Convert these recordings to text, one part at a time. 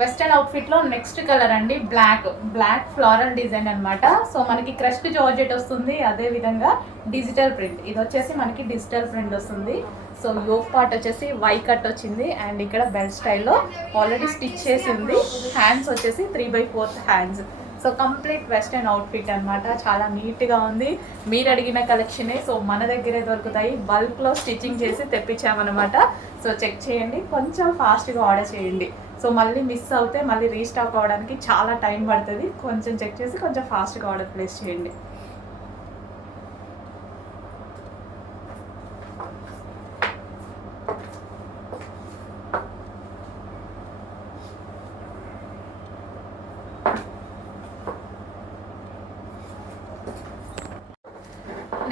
Western outfit లో next colour అండి black floral design అన్నమాట. సో మనకి క్రష్డ్ జార్జెట్ వస్తుంది, అదే విధంగా డిజిటల్ ప్రింట్. ఇది వచ్చేసి మనకి డిజిటల్ ప్రింట్ వస్తుంది. సో యోక్ పార్ట్ వచ్చేసి వై కట్ వచ్చింది అండ్ ఇక్కడ బెల్ట్ స్టైల్లో ఆల్రెడీ స్టిచ్ చేసి ఉంది. హ్యాండ్స్ వచ్చేసి 3/4 hands. So complete western outfit అనమాట. చాలా నీట్గా ఉంది. మీరు అడిగిన కలెక్షనే. సో మన దగ్గరే దొరుకుతాయి. బల్క్లో స్టిచ్చింగ్ చేసి తెప్పించామన్నమాట. సో చెక్ చేయండి, కొంచెం ఫాస్ట్గా ఆర్డర్ చేయండి. సో మళ్ళీ మిస్ అవుతే మళ్ళీ రీస్టాక్ అవ్వడానికి చాలా టైం పడుతుంది. కొంచెం చెక్ చేసి కొంచెం ఫాస్ట్గా ఆర్డర్ ప్లేస్ చేయండి.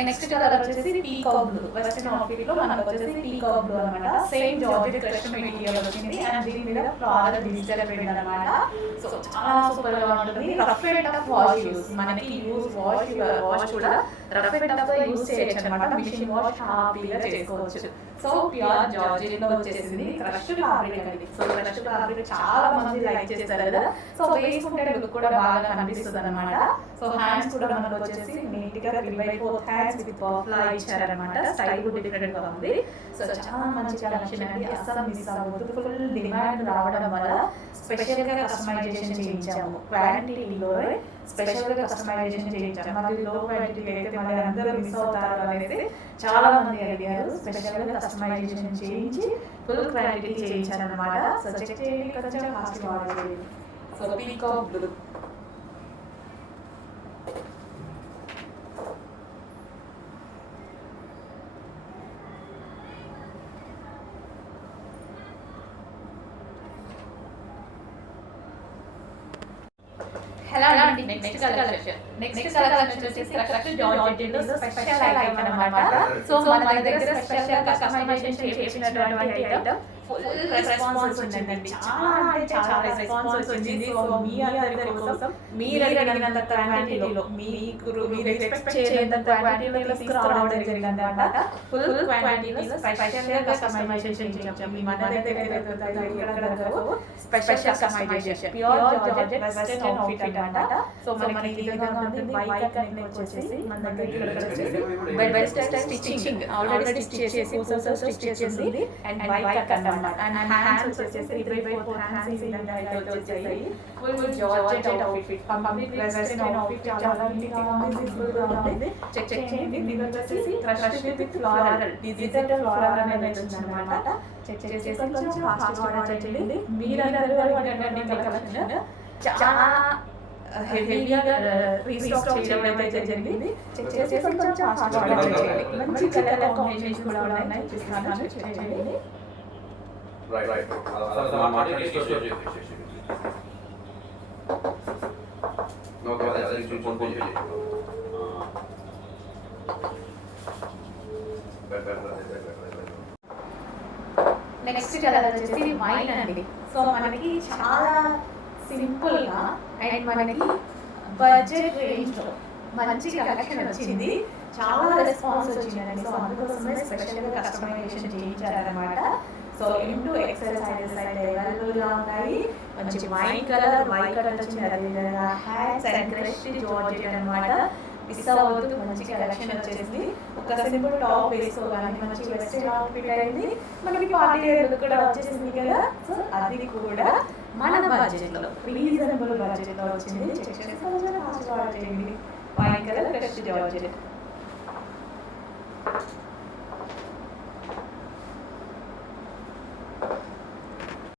నెక్స్ట్ కలర్ వచ్చేసి పీకాక్ బ్లూ. వెస్టర్న్ అవుట్ఫిట్ లో మనకు వచ్చేసి పీకాక్ బ్లూ అన్నమాట. సేమ్ జార్జెట్ క్రష్ మెటీరియల్ వచ్చింది అండ్ దీని మీద ఫ్లోరల్ డిజిటల్ ప్రింట్ అన్నమాట. సో చాలా సూపర్ గా ఉంటుంది. Rough and tough wash use, మనకి వాష్ కూడా రఫ్ అండ్ టఫ్ గా యూస్ చేయొచ్చు అన్నమాట. మిషన్ వాష్ హ్యాపీగా చేసుకోవచ్చు. సో ప్యూర్ జార్జెట్ లో వచ్చేసింది. క్రష్డ్ ఫ్యాబ్రిక్ అండి. సో క్రష్డ్ ఫ్యాబ్రిక్ చాలా మంది లైక్ చేస్తారు కదా. సో వేసుకుంటే లుక్ కూడా బాగా కనిపిస్తుంది అన్నమాట. సో హ్యాండ్స్ కూడా మనకు వచ్చేసి నీట్ గా 3/4 హ్యాండ్స్ విత్ పఫ్లా ఇచ్చారన్నమాట. స్టైల్ కూడా డిఫరెంట్ గా ఉంది. సో చాలా మంచి కలెక్షన్ అండి. అస్సలు మిస్ అవ్వద్దు. ఫుల్ డిమాండ్ రావడం వల్ల స్పెషల్ గా కస్టమైజేషన్ చేయించాము. క్వాంటిటీలో స్పెషల్ గా కస్టమైజేషన్ చేయించాము. మరి లో క్వాంటిటీ అయితే మరి అందరూ మిస్ అవుతారు అనేది చాలా మంది అడిగారు. స్పెషల్ గా కస్టమైజేషన్ చేయించి ఫుల్ క్వాంటిటీ చేయించారన్నమాట. సో చెక్ చేయండి, కొంచెం ఫాస్ట్ గా ఆర్డర్ చేయండి. So peacock blue. హలో అండి, నెక్స్ట్ కలర్ వచ్చేసి క్రష్డ్ జార్జెట్ లో స్పెషల్ ఐటమ్ అన్నమాట. సో మన దగ్గర స్పెషల్ గా కస్టమైజేషన్ చేసినటువంటి ఐటమ్. ఫుల్ రెస్పాన్స్ వచ్చిందండి. చాలా అంటే చాలా రెస్పాన్స్ వచ్చింది. సో మీ అందరి కోసం మీరు అడిగినంత క్వాంటిటీలో మీరు ఎక్స్పెక్ట్ చేయనంత క్వాంటిటీలో తీసుకురావడం జరిగిందన్నమాట. ఫుల్ క్వాంటిటీలో స్పెషల్ గా కస్టమైజేషన్ చేయించాం. మీ మన దగ్గర special customization pure georgette western outfit అన్నమాట. సో మనకి ఈ విధంగా ఉంటుంది. వై కట్ నెక్ వచ్చేసి మన దగ్గర వచ్చేసి belt style stitching already stitch చేసి పూసలు స్టిచ్ చేసింది అండ్ వై కట్ అన్నమాట. అండ్ హ్యాండ్స్ వచ్చేసి 3/4 హ్యాండ్స్ ఈ విధంగా అయితే వచ్చేసాయి. Full georgette outfit, complete western outfit. చాలా నీట్గా ఉంది, సింపుల్ గా ఉంది. చెక్ చేయండి. ఇది వచ్చేసి crushed with floral digital floral అనేది వచ్చిందన్నమాట. చెక్ చేసి కొంచెం ఫాస్ట్ ఆర్డర్ చేయండి. మీరందరూ అడగండి కలెక్షన్ చాలా హెవీగా రీస్టాక్ చేయడం అయితే జరిగింది. చెక్ చేసి కొంచెం ఫాస్ట్ ఆర్డర్ చేయండి. మంచి కలర్ కాంబినేషన్స్ కూడా ఉన్నాయి, చూపిస్తాను. చెక్ చేయండి. Right. No, నెక్స్ట్ కలర్ వచ్చేసి వైన్ అండి. సో మనకి చాలా సింపుల్ గా అండ్ మనకి బడ్జెట్ రేంజ్ లో మంచి కలెక్షన్ వచ్చింది. చాలా రెస్పాన్స్ వచ్చిందండి. సో అందుకోసమే స్పెషల్ గా కస్టమైజేషన్ చేయించారన్నమాట. సో ఇంటూ ఎక్సెల్ సైజెస్ అయితే అవైలబుల్ గా ఉన్నాయి. మంచి వైన్ కలర్, వై కట్ వచ్చింది. అదేవిధంగా హ్యాండ్స్ అండ్ క్రష్డ్ జార్జెట్ అన్నమాట. మిస్ అవ్వద్దు, మంచి కలెక్షన్ వచ్చేసింది. ఒక సింపుల్ టాప్ వేసుకోగానే మంచి వెస్టర్న్ అవుట్ఫిట్ అయింది. మనకి పార్టీ వేర్ కూడా వచ్చేసింది కదా. సో అది కూడా మన బడ్జెట్ లో, రీజనబుల్ బడ్జెట్ లో వచ్చింది. చెక్ చేసి కొంచెం ఫాస్ట్ ఆర్డర్ చేయండి. Wine colour crushed georgette.